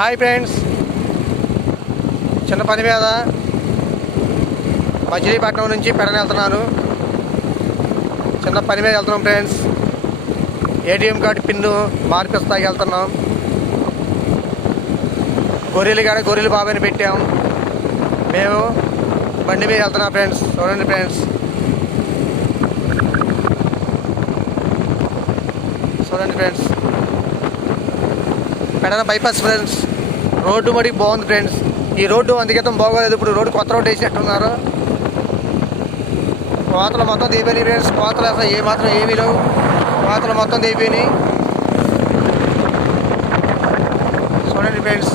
Hi friends, చిన్న పని మీద మచిలీపట్నం నుంచి పెడన వెళ్తున్నాను. చిన్న పని మీద వెళ్తున్నాం ఫ్రెండ్స్. ఏటీఎం కార్డు పిన్ను మార్పిస్తాకి వెళ్తున్నాం. గొర్రెలు బాబాయ్ని పెట్టాం. మేము బండి మీద వెళ్తున్నాం ఫ్రెండ్స్. చూడండి friends, Pedana bypass friends. Road మడికి బాగుంది ఫ్రెండ్స్. ఈ రోడ్డు అందుకేతం బాగోలేదు. ఇప్పుడు రోడ్డు కొత్త రోడ్డు వేసినట్టున్నారు. కోతలు మొత్తం దిగిపోయినాయి ఫ్రెండ్స్. కోతలు అసలు ఏమాత్రం ఏమీ లేవు. కోతలు మొత్తం దిగిపోయినాయి. చూడండి ఫ్రెండ్స్.